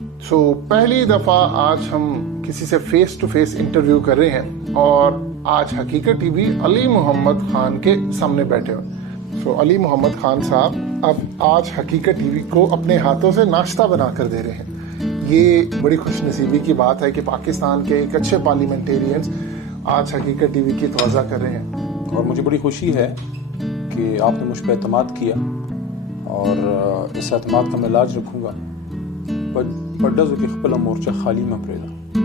پہلی دفعہ آج ہم کسی سے فیس ٹو فیس انٹرویو کر رہے ہیں اور آج حقیقت ٹی وی علی محمد خان کے سامنے بیٹھے ہوئے. علی محمد خان صاحب اب آج حقیقت ٹی وی کو اپنے ہاتھوں سے ناشتہ بنا کر دے رہے ہیں. یہ بڑی خوش نصیبی کی بات ہے کہ پاکستان کے ایک اچھے پارلیمنٹیرینز آج حقیقت ٹی وی کی توجہ کر رہے ہیں. اور مجھے بڑی خوشی ہے کہ آپ نے مجھ پہ اعتماد کیا اور اس اعتماد کا میں لاج رکھوں گا. پڈز کے خپلا مورچہ خالی میں پریدا،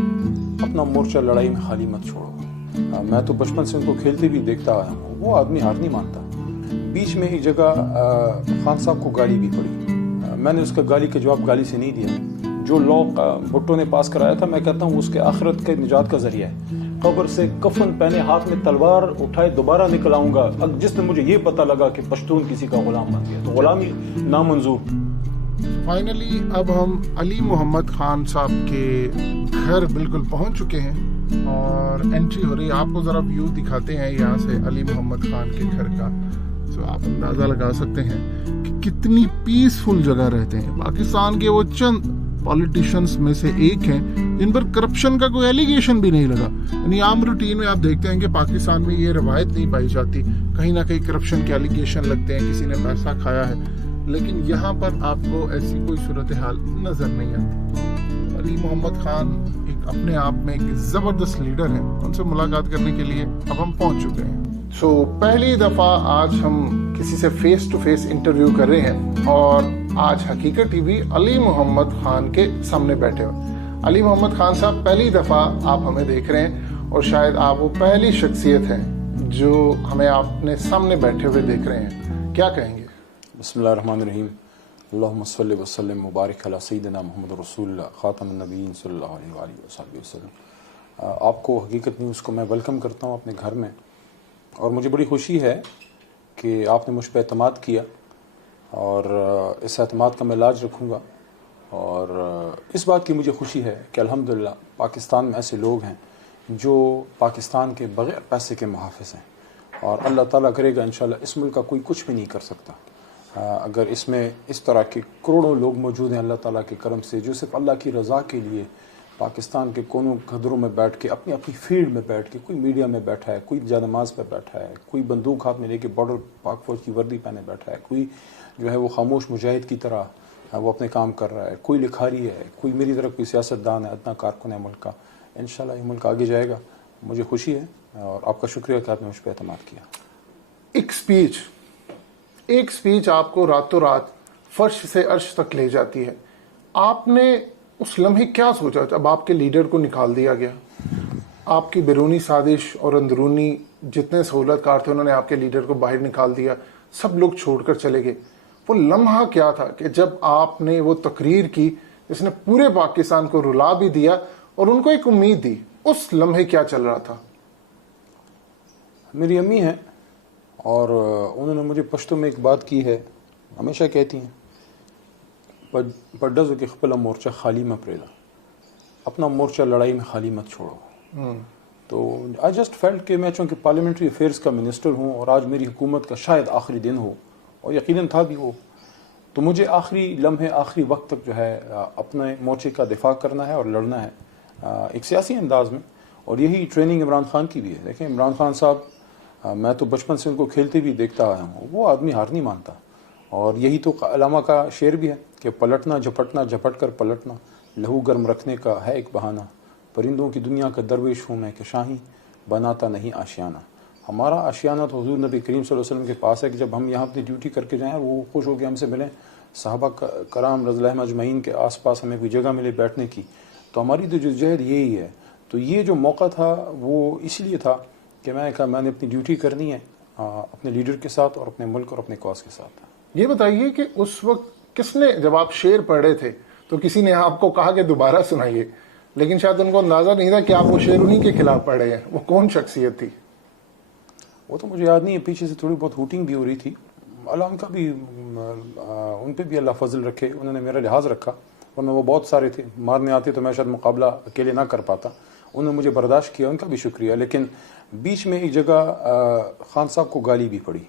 اپنا مورچہ لڑائی میں خالی مت چھوڑو. میں تو بچپن سے ان کو کھیلتے بھی دیکھتا آیا ہوں. وہ آدمی ہار نہیں مانتا. بیچ میں ایک جگہ خان صاحب کو گالی بھی پڑی. میں نے اس کا گالی کا جواب گالی سے نہیں دیا. جو لا بھٹو نے پاس کرایا تھا میں کہتا ہوں اس کے آخرت کے نجات کا ذریعہ ہے. قبر سے کفن پہنے ہاتھ میں تلوار اٹھائے دوبارہ نکل آؤں گا جس میں مجھے یہ پتہ لگا کہ پشتون کسی کا غلام بن گیا. تو غلامی نامنظور. فائنلی اب ہم علی محمد خان صاحب کے گھر بالکل پہنچ چکے ہیں اور انٹری ہو رہی ہے. آپ کو ذرا ویو دکھاتے ہیں یہاں سے علی محمد خان کے گھر کا. آپ اندازہ لگا سکتے ہیں کہ کتنی پیسفل جگہ رہتے ہیں. پاکستان کے وہ چند پولیٹیشنز میں سے ایک ہیں جن پر کرپشن کا کوئی ایلیگیشن بھی نہیں لگا. یعنی عام روٹین میں آپ دیکھتے ہیں کہ پاکستان میں یہ روایت نہیں پائی جاتی. کہیں نہ کہیں کرپشن کے ایلیگیشن لگتے ہیں، کسی نے پیسہ کھایا ہے، لیکن یہاں پر آپ کو ایسی کوئی صورتحال نظر نہیں آتی. علی محمد خان ایک اپنے آپ میں ایک زبردست لیڈر ہیں. ان سے ملاقات کرنے کے لیے اب ہم پہنچ چکے ہیں. پہلی دفعہ آج ہم کسی سے فیس ٹو فیس انٹرویو کر رہے ہیں اور آج حقیقت ٹی وی علی محمد خان کے سامنے بیٹھے ہوئے. علی محمد خان صاحب پہلی دفعہ آپ ہمیں دیکھ رہے ہیں اور شاید آپ وہ پہلی شخصیت ہیں جو ہمیں اپنے سامنے بیٹھے ہوئے دیکھ رہے ہیں. کیا کہیں گے؟ بسم اللہ الرحمن الرحیم. اللہم صلی وسلم مبارک علی سیدنا محمد رسول اللہ خاتم النبیین صلی اللہ علیہ وآلہ وسلم. آپ کو حقیقت نیوز کو میں ویلکم کرتا ہوں اپنے گھر میں، اور مجھے بڑی خوشی ہے کہ آپ نے مجھ پہ اعتماد کیا اور اس اعتماد کا میں لاج رکھوں گا. اور اس بات کی مجھے خوشی ہے کہ الحمدللہ پاکستان میں ایسے لوگ ہیں جو پاکستان کے بغیر پیسے کے محافظ ہیں، اور اللہ تعالیٰ کرے گا انشاءاللہ اس ملک کا کوئی کچھ بھی نہیں کر سکتا اگر اس میں اس طرح کے کروڑوں لوگ موجود ہیں اللہ تعالیٰ کے کرم سے، جو صرف اللہ کی رضا کے لیے پاکستان کے کونوں قدروں میں بیٹھ کے اپنی اپنی فیلڈ میں بیٹھ کے، کوئی میڈیا میں بیٹھا ہے، کوئی جانماز پہ بیٹھا ہے، کوئی بندوق ہاتھ میں لے کے بارڈر پاک فوج کی وردی پہنے بیٹھا ہے، کوئی جو ہے وہ خاموش مجاہد کی طرح وہ اپنے کام کر رہا ہے، کوئی لکھاری ہے، کوئی میری طرح کوئی سیاست دان ہے، ادنا کارکن ہے ملک کا. انشاءاللہ یہ ملک آگے جائے گا. مجھے خوشی ہے اور آپ کا شکریہ کہ آپ نے مجھ پہ اعتماد کیا. ایک سپیچ آپ کو راتوں رات فرش سے عرش تک لے جاتی ہے. آپ نے اس لمحے کیا سوچا جب آپ کے لیڈر کو نکال دیا گیا؟ آپ کی بیرونی سازش اور اندرونی جتنے سہولت کار تھے انہوں نے آپ کے لیڈر کو باہر نکال دیا، سب لوگ چھوڑ کر چلے گئے. وہ لمحہ کیا تھا کہ جب آپ نے وہ تقریر کی جس نے پورے پاکستان کو رلا بھی دیا اور ان کو ایک امید دی؟ اس لمحے کیا چل رہا تھا؟ میری امی ہیں اور انہوں نے مجھے پشتو میں ایک بات کی ہے، ہمیشہ کہتی ہیں پڈز کے خپلا مورچہ خالی میں پریدا، اپنا مورچہ لڑائی میں خالی مت چھوڑو. تو آئی جسٹ فیلٹ کہ میں چونکہ پارلیمنٹری افیئرس کا منسٹر ہوں اور آج میری حکومت کا شاید آخری دن ہو، اور یقیناً تھا بھی وہ، تو مجھے آخری لمحے آخری وقت تک جو ہے اپنے مورچے کا دفاع کرنا ہے اور لڑنا ہے ایک سیاسی انداز میں. اور یہی ٹریننگ عمران خان کی بھی ہے. دیکھیں عمران خان صاحب، میں تو بچپن سے ان کو کھیلتے بھی دیکھتا آیا ہوں. وہ آدمی ہار نہیں مانتا، اور یہی تو علامہ کا شعر بھی ہے کہ پلٹنا جھپٹنا جھپٹ کر پلٹنا، لہو گرم رکھنے کا ہے ایک بہانہ، پرندوں کی دنیا کا درویش ہوں میں کہ شاہی بناتا نہیں آشیانہ. ہمارا آشیانہ تو حضور نبی کریم صلی اللہ علیہ وسلم کے پاس ہے کہ جب ہم یہاں اپنی ڈیوٹی کر کے جائیں وہ خوش ہو کے ہم سے ملیں، صحابہ کرام رضی اللہ اجمعین کے آس پاس ہمیں کوئی جگہ ملے بیٹھنے کی، تو ہماری تو جہد یہی ہے. تو یہ جو موقع تھا وہ اس لیے تھا کہ میں کہا میں نے اپنی ڈیوٹی کرنی ہے اپنے لیڈر کے ساتھ اور اپنے ملک اور اپنے کاز کے ساتھ. یہ بتائیے کہ اس وقت کس نے، جب آپ شعر پڑھ رہے تھے تو کسی نے آپ کو کہا کہ دوبارہ سنائیے، لیکن شاید ان کو اندازہ نہیں تھا کہ آپ وہ شعر انہی کے خلاف پڑھ رہے ہیں. وہ کون شخصیت تھی؟ وہ تو مجھے یاد نہیں ہے، پیچھے سے تھوڑی بہت ہوٹنگ بھی ہو رہی تھی. اللہ ان کا بھی، ان پہ بھی اللہ فضل رکھے، انہوں نے میرا لحاظ رکھا، ورنہ وہ بہت سارے تھے، مارنے آتے تو میں شاید مقابلہ اکیلے نہ کر پاتا. انہوں نے مجھے برداشت کیا، ان کا بھی شکریہ. لیکن بیچ میں ایک جگہ خان صاحب کو گالی بھی پڑی،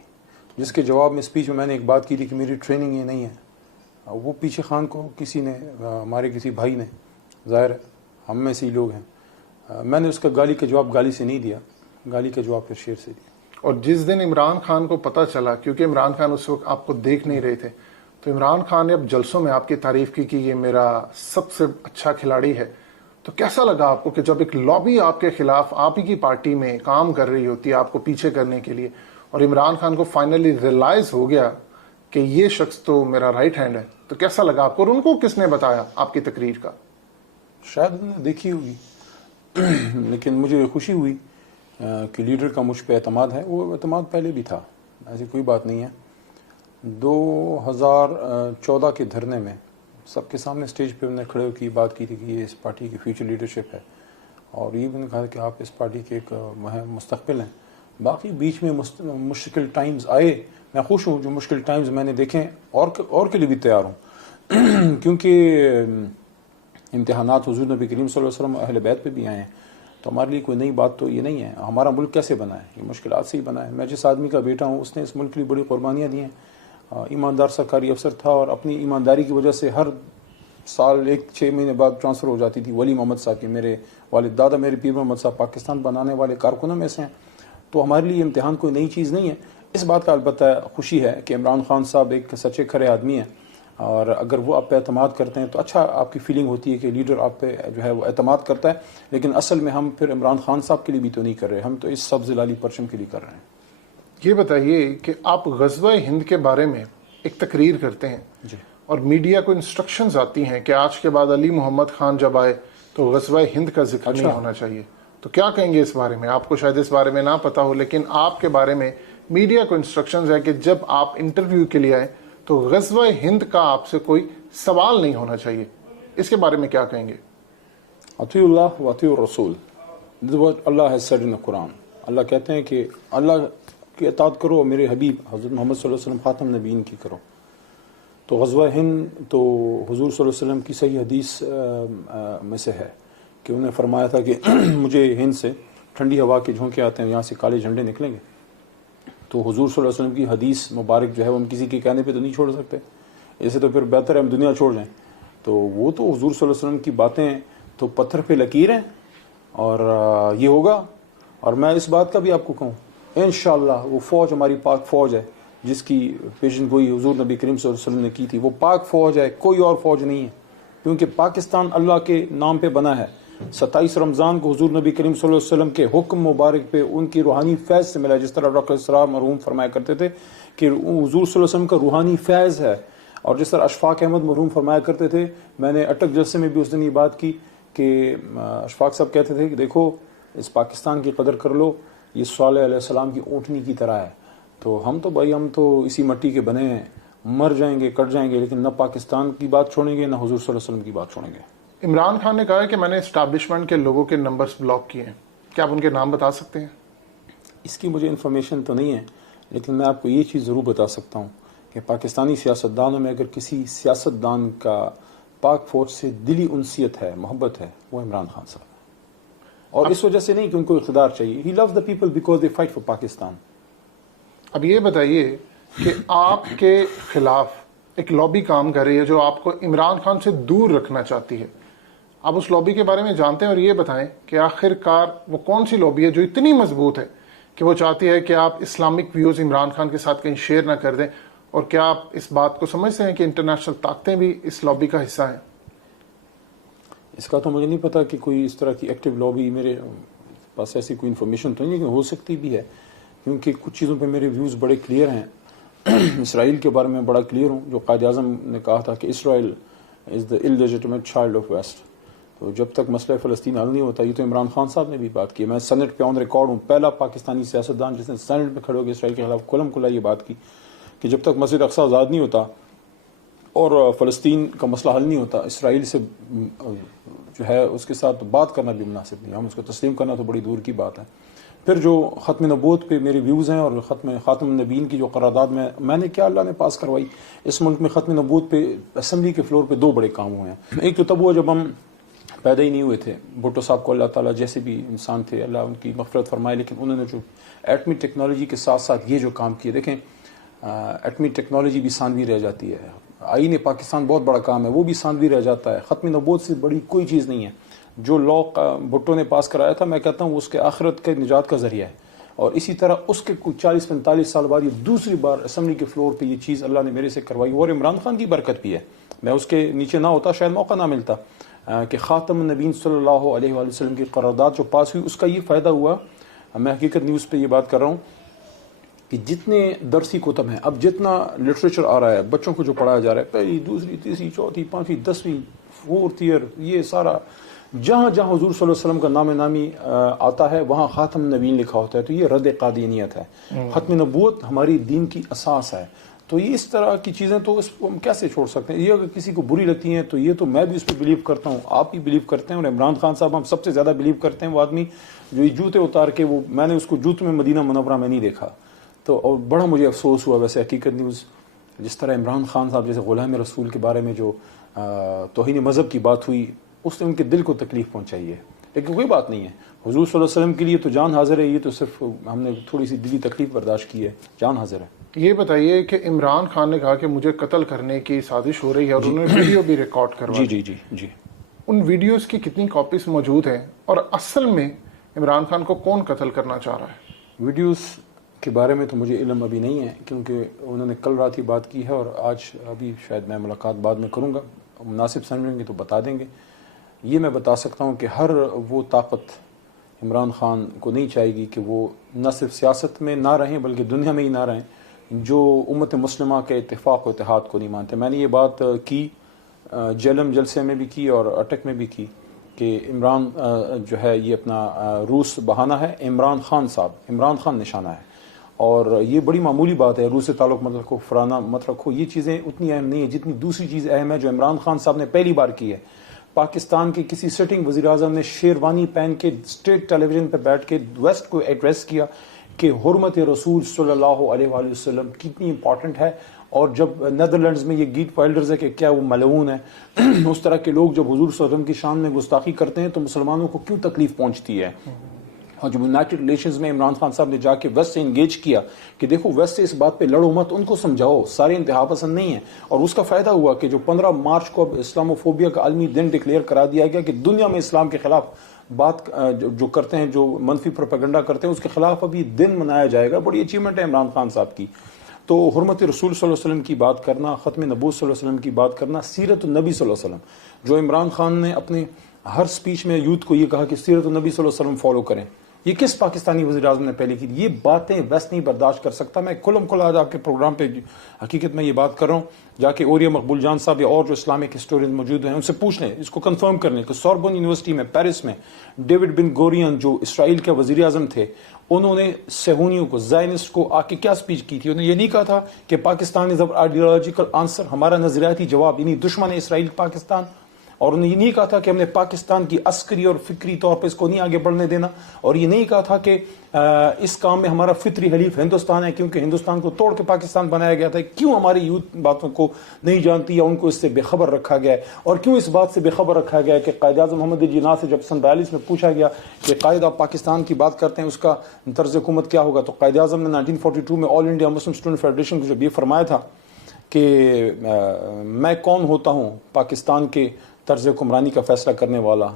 جس کے جواب میں اسپیچ میں نے ایک بات کی تھی کہ میری ٹریننگ یہ نہیں ہے وہ پیچھے خان کو کسی نے ہمارے کسی بھائی نے، ظاہر ہے ہم میں سے ہی لوگ ہیں، میں نے اس کا گالی کا جواب گالی سے نہیں دیا، گالی کا جواب پھر شیر سے دیا. اور جس دن عمران خان کو پتہ چلا، کیونکہ عمران خان اس وقت آپ کو دیکھ نہیں رہے تھے، تو عمران خان نے اب جلسوں میں آپ کی تعریف کی کہ یہ میرا سب سے اچھا کھلاڑی ہے، تو کیسا لگا آپ کو کہ جب ایک لابی آپ کے خلاف آپ ہی کی پارٹی میں کام کر رہی ہوتی ہے آپ کو پیچھے کرنے کے لیے، اور عمران خان کو فائنلی ریئلائز ہو گیا کہ یہ شخص تو میرا رائٹ ہینڈ ہے، تو کیسا لگا آپ کو؟ اور ان کو کس نے بتایا آپ کی تقریر کا؟ شاید انہوں نے دیکھی ہوگی لیکن مجھے خوشی ہوئی کہ لیڈر کا مجھ پہ اعتماد ہے. وہ اعتماد پہلے بھی تھا، ایسی کوئی بات نہیں ہے. 2014 کے دھرنے میں سب کے سامنے اسٹیج پہ انہوں نے کھڑے ہو کے بات کی تھی کہ یہ اس پارٹی کی فیوچر لیڈرشپ ہے، اور یہ بھی نے کہا کہ آپ اس پارٹی کے ایک مستقبل ہیں. باقی بیچ میں مشکل ٹائمز آئے، میں خوش ہوں جو مشکل ٹائمز میں نے دیکھے، اور کے لیے بھی تیار ہوں کیونکہ امتحانات حضور نبی کریم صلی اللہ علیہ وسلم اہل بیت پہ بھی آئے ہیں، تو ہمارے لیے کوئی نئی بات تو یہ نہیں ہے. ہمارا ملک کیسے بنا ہے؟ یہ مشکلات سے ہی بنا ہے. میں جس آدمی کا بیٹا ہوں اس نے اس ملک کے لیے بڑی قربانیاں دی ہیں. ایماندار سرکاری افسر تھا اور اپنی ایمانداری کی وجہ سے ہر سال 6 مہینے بعد ٹرانسفر ہو جاتی تھی. ولی محمد صاحب کی، میرے والد دادا میرے پیر محمد صاحب پاکستان بنانے والے کارکنوں میں سے ہیں. تو ہمارے لیے امتحان کوئی نئی چیز نہیں ہے. اس بات کا البتہ خوشی ہے کہ عمران خان صاحب ایک سچے کھرے آدمی ہیں، اور اگر وہ آپ پہ اعتماد کرتے ہیں تو اچھا آپ کی فیلنگ ہوتی ہے کہ لیڈر آپ پہ جو ہے وہ اعتماد کرتا ہے. لیکن اصل میں ہم پھر عمران خان صاحب کے لیے بھی تو نہیں کر رہے، ہم تو اس سبز لالی پرچم کے لیے کر رہے ہیں. یہ بتائیے کہ آپ غزوہ ہند کے بارے میں ایک تقریر کرتے ہیں جی، اور میڈیا کو انسٹرکشنز آتی ہیں کہ آج کے بعد علی محمد خان جب آئے تو غزوہ ہند کا ذکر نہیں ہونا چاہیے، تو کیا کہیں گے اس بارے میں؟ آپ کو شاید اس بارے میں نہ پتا ہو، لیکن آپ کے بارے میں میڈیا کو انسٹرکشنز ہے کہ جب آپ انٹرویو کے لیے آئیں تو غزوہ ہند کا آپ سے کوئی سوال نہیں ہونا چاہیے. اس کے بارے میں کیا کہیں گے؟ اطیعوا اللہ واطیعوا الرسول. This is what Allah has said in the Quran. اللہ کہتے ہیں کہ اللہ کی اطاعت کرو اور میرے حبیب حضرت محمد صلی اللہ علیہ وسلم خاتم نبیین کی کرو. تو غزوہ ہند تو حضور صلی اللہ علیہ وسلم کی صحیح حدیث میں سے ہے کہ انہوں نے فرمایا تھا کہ مجھے ہند سے ٹھنڈی ہوا کے جھونکے آتے ہیں، یہاں سے کالے جھنڈے نکلیں گے. تو حضور صلی اللہ علیہ وسلم کی حدیث مبارک جو ہے وہ ہم کسی کے کہنے پہ تو نہیں چھوڑ سکتے، ایسے تو پھر بہتر ہے ہم دنیا چھوڑ جائیں. تو وہ تو حضور صلی اللہ علیہ وسلم کی باتیں تو پتھر پہ لکیر ہیں، اور یہ ہوگا. اور میں اس بات کا بھی آپ کو کہوں انشاءاللہ وہ فوج ہماری پاک فوج ہے جس کی پیشن گوئی حضور نبی کریم صلی اللہ علیہ وسلم نے کی تھی، وہ پاک فوج ہے، کوئی اور فوج نہیں ہے. کیونکہ پاکستان اللہ کے نام پہ بنا ہے. 27 رمضان کو حضور نبی کریم صلی اللہ علیہ وسلم کے حکم مبارک پہ ان کی روحانی فیض سے ملا، جس طرح ڈاکٹر اسرار مرحوم فرمایا کرتے تھے کہ حضور صلی اللہ علیہ وسلم کا روحانی فیض ہے. اور جس طرح اشفاق احمد مرحوم فرمایا کرتے تھے، میں نے اٹک جلسے میں بھی اس دن یہ بات کی کہ اشفاق صاحب کہتے تھے کہ دیکھو اس پاکستان کی قدر کر لو، یہ صالح علیہ السلام کی اونٹنی کی طرح ہے. تو ہم تو اسی مٹی کے بنے ہیں، مر جائیں گے کٹ جائیں گے، لیکن نہ پاکستان کی بات چھوڑیں گے نہ حضور صلی اللہ علیہ وسلم کی بات چھوڑیں گے. عمران خان نے کہا ہے کہ میں نے اسٹیبلشمنٹ کے لوگوں کے نمبرز بلاک کیے ہیں، کیا آپ ان کے نام بتا سکتے ہیں؟ اس کی مجھے انفارمیشن تو نہیں ہے، لیکن میں آپ کو یہ چیز ضرور بتا سکتا ہوں کہ پاکستانی سیاستدانوں میں اگر کسی سیاستدان کا پاک فوج سے دلی انسیت ہے، محبت ہے، وہ عمران خان صاحب ہے. اور اس وجہ سے نہیں کہ ان کو اقتدار چاہیے. He loves the people because they fight for Pakistan. اب یہ بتائیے کہ آپ کے خلاف ایک لابی کام کر رہی ہے جو آپ کو عمران خان سے دور رکھنا چاہتی ہے. آپ اس لابی کے بارے میں جانتے ہیں، اور یہ بتائیں کہ آخر کار وہ کون سی لابی ہے جو اتنی مضبوط ہے کہ وہ چاہتی ہے کہ آپ اسلامک ویوز عمران خان کے ساتھ کہیں شیئر نہ کر دیں؟ اور کیا آپ اس بات کو سمجھتے ہیں کہ انٹرنیشنل طاقتیں بھی اس لابی کا حصہ ہیں؟ اس کا تو مجھے نہیں پتا کہ کوئی اس طرح کی ایکٹیو لابی، میرے پاس ایسی کوئی انفارمیشن تو نہیں، لیکن ہو سکتی بھی ہے کیونکہ کچھ چیزوں پہ میرے ویوز بڑے کلیئر ہیں. اسرائیل کے بارے میں بڑا کلیئر ہوں، جو قائد اعظم نے کہا تھا کہ اسرائیل از دا اللیجٹمیٹ چائلڈ آف ویسٹ. تو جب تک مسئلہ فلسطین حل نہیں ہوتا، یہ تو عمران خان صاحب نے بھی بات کی. میں سینٹ پہ آن ریکارڈ ہوں، پہلا پاکستانی سیاستدان جس نے سینٹ میں کھڑے ہو کے اسرائیل کے خلاف کھلم کھلا یہ بات کی کہ جب تک مسجد اقصی آزاد نہیں ہوتا اور فلسطین کا مسئلہ حل نہیں ہوتا، اسرائیل سے جو ہے اس کے ساتھ بات کرنا بھی مناسب نہیں، ہم اس کو تسلیم کرنا تو بڑی دور کی بات ہے. پھر جو ختم نبوت پہ میرے ویوز ہیں اور خاتم النبیین کی جو قرارداد میں نے کیا اللہ نے پاس کروائی، اس ملک میں ختم نبوت پہ اسمبلی کے فلور پہ 2 بڑے کام ہوئے ہیں. ایک تو تب ہوا جب ہم پیدا ہی نہیں ہوئے تھے. بھٹو صاحب کو اللہ تعالیٰ جیسے بھی انسان تھے اللہ ان کی مغفرت فرمائے، لیکن انہوں نے جو ایٹمی ٹیکنالوجی کے ساتھ ساتھ یہ جو کام کیے، دیکھیں ایٹمی ٹیکنالوجی بھی ثانوی رہ جاتی ہے. آئین پاکستان بہت بڑا کام ہے، وہ بھی ثانوی رہ جاتا ہے، ختم نبوت سے بڑی کوئی چیز نہیں ہے. جو لا بھٹو نے پاس کرایا تھا، میں کہتا ہوں وہ اس کے آخرت کے نجات کا ذریعہ ہے. اور اسی طرح اس کے کچھ 40-45 سال بعد یہ دوسری بار اسمبلی کے فلور پہ یہ چیز اللہ نے میرے سے کروائی، اور عمران خان کی برکت بھی ہے. میں اس کے نیچے نہ ہوتا شاید موقع نہ ملتا کہ خاتم النبیین صلی اللہ علیہ وآلہ وسلم کی قرارداد جو پاس ہوئی، اس کا یہ فائدہ ہوا. میں حقیقت نیوز پہ یہ بات کر رہا ہوں کہ جتنے درسی کتب ہیں، اب جتنا لٹریچر آ رہا ہے بچوں کو جو پڑھایا جا رہا ہے، پہلی، دوسری، تیسری، چوتھی، پانچویں، 10ویں، 4th ایئر، یہ سارا جہاں جہاں حضور صلی اللہ علیہ وسلم کا نام نامی آتا ہے وہاں خاتم النبیین لکھا ہوتا ہے. تو یہ رد قادیانیت ہے. ختم نبوت ہماری دین کی اساس ہے. تو یہ اس طرح کی چیزیں تو اس کو ہم کیسے چھوڑ سکتے ہیں؟ یہ اگر کسی کو بری لگتی ہیں تو یہ تو میں بھی اس پہ بلیو کرتا ہوں، آپ بھی بلیو کرتے ہیں، اور عمران خان صاحب ہم سب سے زیادہ بلیو کرتے ہیں. وہ آدمی جو یہ جوتے اتار کے، وہ میں نے اس کو جوت میں مدینہ منورہ میں نہیں دیکھا. تو اور بڑا مجھے افسوس ہوا. ویسے حقیقت نیوز جس طرح عمران خان صاحب جیسے غلام رسول کے بارے میں جو توہین مذہب کی بات ہوئی، اس نے ان کے دل کو تکلیف پہنچائی ہے. لیکن کوئی بات نہیں ہے، حضور صلی اللہ علیہ وسلم کے لیے تو جان حاضر ہے. یہ تو صرف ہم نے تھوڑی سی دلی تکلیف برداشت کی ہے، جان حاضر ہے. یہ بتائیے کہ عمران خان نے کہا کہ مجھے قتل کرنے کی سازش ہو رہی ہے، اور انہوں نے ویڈیو بھی ریکارڈ کروائی. جی ان ویڈیوز کی کتنی کاپیز موجود ہیں، اور اصل میں عمران خان کو کون قتل کرنا چاہ رہا ہے؟ ویڈیوز کے بارے میں تو مجھے علم ابھی نہیں ہے، کیونکہ انہوں نے کل رات ہی بات کی ہے، اور آج ابھی شاید میں ملاقات بعد میں کروں گا. مناسب سمجھیں گے تو بتا دیں گے. یہ میں بتا سکتا ہوں کہ ہر وہ طاقت عمران خان کو نہیں چاہے گی کہ وہ نہ صرف سیاست میں نہ رہیں بلکہ دنیا میں ہی نہ رہیں، جو امت مسلمہ کے اتفاق و اتحاد کو نہیں مانتے. میں نے یہ بات کی جیلم جلسے میں بھی کی اور اٹک میں بھی کی کہ عمران جو ہے یہ اپنا روس بہانہ ہے، عمران خان صاحب، عمران خان نشانہ ہے. اور یہ بڑی معمولی بات ہے، روس سے تعلق مت رکھو، فلانا مت رکھو. یہ چیزیں اتنی اہم نہیں ہیں جتنی دوسری چیز اہم ہے جو عمران خان صاحب نے پہلی بار کی ہے. پاکستان کے کسی سٹنگ وزیر اعظم نے شیروانی پہن کے اسٹیٹ ٹیلی ویژن پہ بیٹھ کے ویسٹ کو ایڈریس کیا کہ حرمت رسول صلی اللہ علیہ وآلہ وسلم کتنی امپورٹنٹ ہے. اور جب نیدرلینڈز میں یہ گیٹ وائلڈرز ہے کہ کیا وہ ملعون ہے، اس طرح کے لوگ جب حضور صلی اللہ علیہ وسلم کی شان میں گستاخی کرتے ہیں تو مسلمانوں کو کیوں تکلیف پہنچتی ہے. اور جب یونائٹڈ نیشنز میں عمران خان صاحب نے جا کے ویسٹ سے انگیج کیا کہ دیکھو ویسٹ سے اس بات پہ لڑو مت، ان کو سمجھاؤ، سارے انتہا پسند نہیں ہیں. اور اس کا فائدہ ہوا کہ جو 15 مارچ کو اب اسلاموفوبیا کا عالمی دن ڈکلیئر کرا دیا گیا کہ دنیا میں اسلام کے خلاف بات جو کرتے ہیں، جو منفی پروپیگنڈا کرتے ہیں، اس کے خلاف ابھی دن منایا جائے گا. بڑی اچیومنٹ ہے عمران خان صاحب کی. تو حرمت رسول صلی اللہ علیہ وسلم کی بات کرنا، ختم نبوت صلی اللہ علیہ وسلم کی بات کرنا، سیرت النبی صلی اللہ علیہ وسلم، جو عمران خان نے اپنے ہر سپیچ میں یوتھ کو یہ کہا کہ سیرت النبی صلی اللہ علیہ وسلم فالو کریں. یہ کس پاکستانی وزیر اعظم نے پہلے کی؟ یہ باتیں ویسٹ نہیں برداشت کر سکتا. میں کھلم کھلا آج آپ کے پروگرام پہ حقیقت میں یہ بات کر رہا ہوں. جا کے اوریا مقبول جان صاحب یا اور جو اسلامک ہسٹورین موجود ہیں ان سے پوچھ لیں، اس کو کنفرم کر لیں کہ سوربن یونیورسٹی میں پیرس میں ڈیوڈ بن گورین جو اسرائیل کے وزیر اعظم تھے، انہوں نے صہیونیوں کو، زائنسٹ کو آ کے کیا سپیچ کی تھی. انہوں نے یہ نہیں کہا تھا کہ پاکستان از آور آئیڈیالوجیکل آنسر، ہمارا نظریاتی جواب، یعنی دشمن ہے اسرائیل پاکستان. اور انہوں نے یہ نہیں کہا تھا کہ ہم نے پاکستان کی عسکری اور فکری طور پہ اس کو نہیں آگے بڑھنے دینا. اور یہ نہیں کہا تھا کہ اس کام میں ہمارا فطری حلیف ہندوستان ہے کیونکہ ہندوستان کو توڑ کے پاکستان بنایا گیا تھا. کیوں ہماری یوتھ باتوں کو نہیں جانتی یا ان کو اس سے بے خبر رکھا گیا ہے؟ اور کیوں اس بات سے بے خبر رکھا گیا ہے کہ قائد اعظم محمد جناح سے جب 42 میں پوچھا گیا کہ قائد آپ پاکستان کی بات کرتے ہیں اس کا طرز حکومت کیا ہوگا، تو قائد اعظم نے 1942 میں آل انڈیا مسلم اسٹوڈنٹ فیڈریشن کو جب یہ فرمایا تھا کہ میں کون ہوتا ہوں پاکستان کے طرز حکمرانی کا فیصلہ کرنے والا،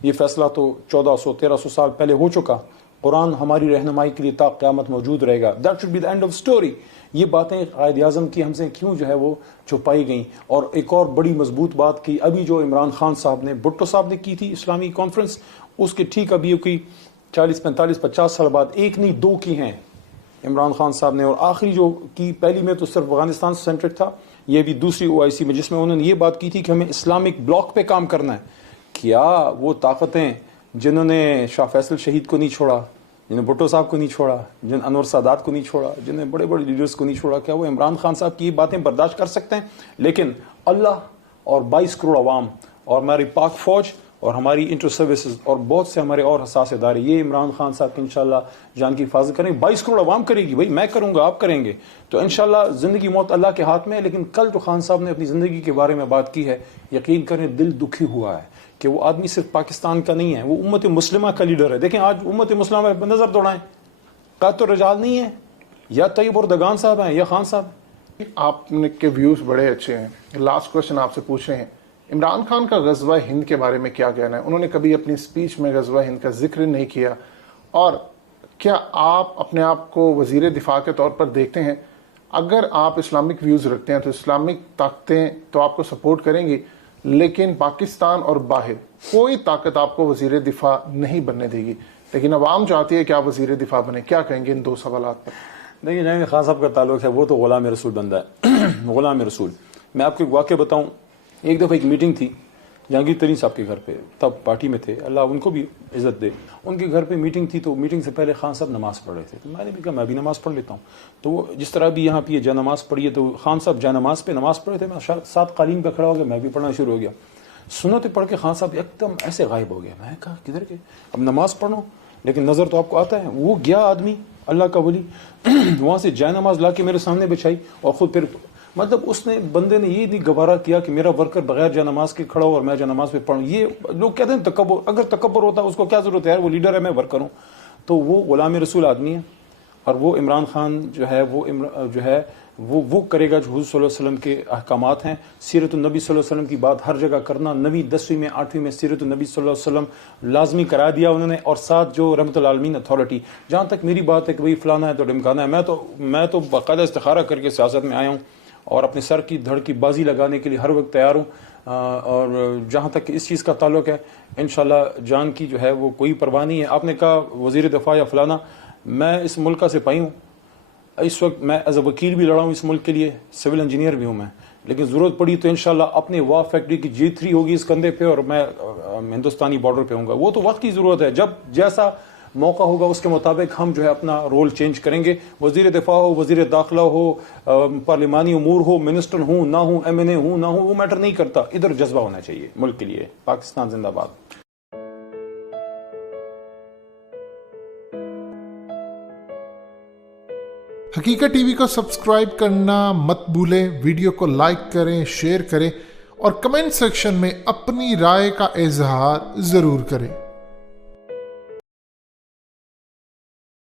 یہ فیصلہ تو 1400-1300 سال پہلے ہو چکا، قرآن ہماری رہنمائی کے لیے تا قیامت موجود رہے گا. That should be the end of story. یہ باتیں قائد اعظم کی ہم سے کیوں جو ہے وہ چھپائی گئیں؟ اور ایک اور بڑی مضبوط بات کی ابھی جو عمران خان صاحب نے، بھٹو صاحب نے کی تھی اسلامی کانفرنس، اس کے ٹھیک ابھی کوئی 40-45-50 سال بعد ایک نہیں دو کی ہیں عمران خان صاحب نے. اور آخری جو کی، پہلی میں تو صرف افغانستان سے سینٹرڈ تھا، یہ بھی دوسری OIC میں جس میں انہوں نے یہ بات کی تھی کہ ہمیں اسلامک بلاک پہ کام کرنا ہے. کیا وہ طاقتیں جنہوں نے شاہ فیصل شہید کو نہیں چھوڑا، جنہیں بھٹو صاحب کو نہیں چھوڑا، جن انور سادات کو نہیں چھوڑا، جنہیں بڑے بڑے لیڈرز کو نہیں چھوڑا، کیا وہ عمران خان صاحب کی یہ باتیں برداشت کر سکتے ہیں؟ لیکن اللہ اور 22 کروڑ عوام اور ہماری پاک فوج اور ہماری انٹر سروسز اور بہت سے ہمارے اور حساس ادارے یہ عمران خان صاحب کی انشاءاللہ جان کی حفاظت کریں. 22 کروڑ عوام کرے گی، بھائی میں کروں گا، آپ کریں گے، تو انشاءاللہ زندگی موت اللہ کے ہاتھ میں ہے. لیکن کل جو خان صاحب نے اپنی زندگی کے بارے میں بات کی ہے، یقین کریں دل دکھی ہوا ہے کہ وہ آدمی صرف پاکستان کا نہیں ہے، وہ امت مسلمہ کا لیڈر ہے. دیکھیں آج امت مسلمہ پہ نظر دوڑائیں، قائد الرجال نہیں ہے، یا طیب اردگان صاحب ہیں یا خان صاحب. آپ نے کے ویوز بڑے اچھے ہیں. لاسٹ کوشچن آپ سے پوچھ رہے ہیں, عمران خان کا غزوہ ہند کے بارے میں کیا کہنا ہے؟ انہوں نے کبھی اپنی سپیچ میں غزوہ ہند کا ذکر نہیں کیا, اور کیا آپ اپنے آپ کو وزیر دفاع کے طور پر دیکھتے ہیں؟ اگر آپ اسلامک ویوز رکھتے ہیں تو اسلامک طاقتیں تو آپ کو سپورٹ کریں گی, لیکن پاکستان اور باہر کوئی طاقت آپ کو وزیر دفاع نہیں بننے دے گی, لیکن عوام چاہتی ہے کہ آپ وزیر دفاع بنیں. کیا کہیں گے ان دو سوالات پر؟ دیکھیے جہاں خان صاحب کا تعلق ہے وہ تو غلام رسول بندہ ہے. غلام رسول. میں آپ کو ایک واقعہ بتاؤں. ایک دفعہ ایک میٹنگ تھی جہانگیر ترین صاحب کے گھر پہ, تب پارٹی میں تھے, اللہ ان کو بھی عزت دے. ان کے گھر پہ میٹنگ تھی, تو میٹنگ سے پہلے خان صاحب نماز پڑھ رہے تھے, تو میں نے بھی کہا میں بھی نماز پڑھ لیتا ہوں. تو وہ جس طرح بھی یہاں پہ یہ جا نماز پڑھی ہے, تو خان صاحب جا نماز پہ نماز پڑھ رہے تھے, میں ساتھ قالین پہ کھڑا ہو گیا, میں بھی پڑھنا شروع ہو گیا. سنتیں پڑھ کے خان صاحب ایک دم ایسے غائب ہو گیا. میں کہا کدھر گئے؟ اب نماز پڑھو لیکن نظر تو آپ کو آتا ہے. وہ گیا آدمی اللہ کا ولی, وہاں سے جائے نماز لا کے میرے سامنے بچھائی, اور خود پھر مطلب اس نے بندے نے یہ نہیں گوارا کیا کہ میرا ورکر بغیر جا نماز کے کھڑا ہو اور میں جا نماز پہ پڑھوں. یہ لوگ کہتے ہیں تکبر. اگر تکبر ہوتا اس کو کیا ضرورت ہے یار, وہ لیڈر ہے, میں ورکر ہوں. تو وہ غلام رسول آدمی ہے, اور وہ عمران خان جو ہے وہ کرے گا جو حضور صلی اللہ علیہ وسلم کے احکامات ہیں. سیرت النبی صلی اللہ علیہ وسلم کی بات ہر جگہ کرنا, 9ویں 10ویں میں 8ویں میں سیرت النبی صلی اللہ علیہ وسلم لازمی کرا دیا انہوں نے, اور ساتھ جو رحمۃ العالمین اتھارٹی. جہاں تک میری بات ہے کہ بھائی فلانا ہے تو ڈمکانا ہے, میں تو باقاعدہ استخارہ کر کے سیاست میں آیا ہوں, اور اپنے سر کی دھڑ کی بازی لگانے کے لیے ہر وقت تیار ہوں. اور جہاں تک اس چیز کا تعلق ہے, انشاءاللہ جان کی جو ہے وہ کوئی پرواہ نہیں ہے. آپ نے کہا وزیر دفاع یا فلانا, میں اس ملک کا سپاہی ہوں. اس وقت میں ایز اے وکیل بھی لڑا ہوں اس ملک کے لیے, سول انجینئر بھی ہوں میں, لیکن ضرورت پڑی تو انشاءاللہ اپنے واہ فیکٹری کی G3 ہوگی اس کندھے پہ, اور میں ہندوستانی بارڈر پہ ہوں گا. وہ تو وقت کی ضرورت ہے, جب جیسا موقع ہوگا اس کے مطابق ہم جو ہے اپنا رول چینج کریں گے. وزیر دفاع ہو, وزیر داخلہ ہو, پارلیمانی امور ہو, منسٹر ہوں نہ ہوں, MNA ہوں نہ ہوں, وہ میٹر نہیں کرتا. ادھر جذبہ ہونا چاہیے ملک کے لیے. پاکستان زندہ باد. حقیقت ٹی وی کو سبسکرائب کرنا مت بھولیں, ویڈیو کو لائک کریں, شیئر کریں, اور کمنٹ سیکشن میں اپنی رائے کا اظہار ضرور کریں.